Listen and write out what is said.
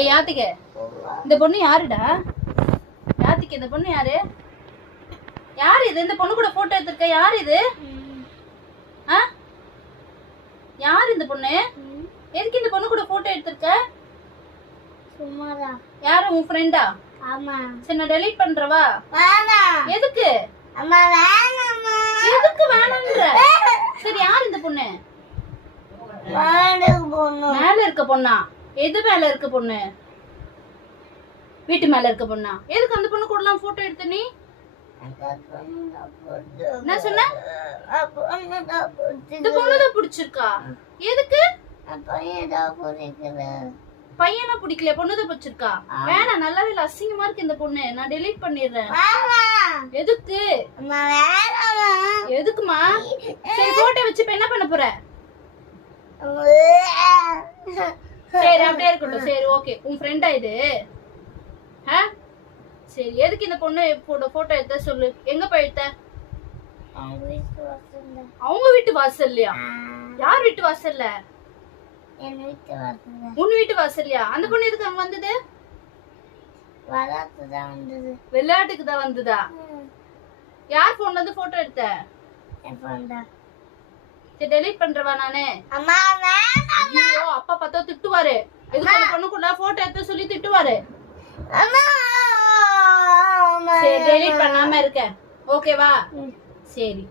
ஏய் யாத்திக்க, இந்த பொண்ணு யாருடா? யாத்திக்க, இந்த பொண்ணு யாரு? யாரு இது? இந்த பொண்ணு கூட போட்டோ எடுத்திருக்க? யாரு இது? யாரு இந்த பொண்ணு? எதுக்கு இந்த பொண்ணு கூட போட்டோ எடுத்திருக்க? சும்மாடா. யாரு உன் ஃப்ரெண்டா? ஆமா. சரி நான் டெலீட் பண்றவா? வேணாம். எதுக்கு? அம்மா வேணாம்மா. எதுக்கு வேணாம்ன்ற? சரி யார் இந்த பொண்ணு? மேல இருக்க பொண்ணா? எது மேல இருக்க பொண்ணு? வீட்டு மேல இருக்க பொண்ணா? எதுக்கு அந்த பொண்ணு கூடலாம் போட்டோ எடுத்த நீ? என்ன சொன்ன? இந்த பொண்ணுதான் பிடிச்சிருக்கா? எதுக்கு? பையனா பிடிக்கல, பொண்ணுதான் பிடிச்சிருக்கா? வேணாம், நல்லாவே இல்ல, அசிங்கமா இருக்கு இந்த பொண்ணு, நான் டெலீட் பண்ணிடுறேன். எதுக்கு? எதுக்குமா? சரி போட்டோ வச்சு இப்ப என்ன பண்ண போற? சரி அப்படியே இருக்கட்டும். சரி ஓகே, உன் ஃப்ரெண்டா இது? சரி எதுக்கு இந்த பொண்ணு போட்டோ எடுத்த சொல்லு. எங்க போய் எடுத்த? அவங்க வீட்டு வாசல்லையா? யார் வீட்டு வாசல்ல? உன் வீட்டு வாசல்லையா? அந்த பொண்ணு எதுக்கு அங்க வந்தது? விளையாட்டுக்கு தான் வந்ததா? யார் போன்ல இருந்து போட்டோ எடுத்த? சரி டெலீட் பண்றவா நானு? ஐயோ அப்பா பார்த்தா திட்டுவாரு. எதுக்கு அந்த பொண்ணு கூட போட்டோ எடுத்த சொல்லி திட்டுவாரு. சரி டெலீட் பண்ணாம இருக்க, ஓகேவா? சரி.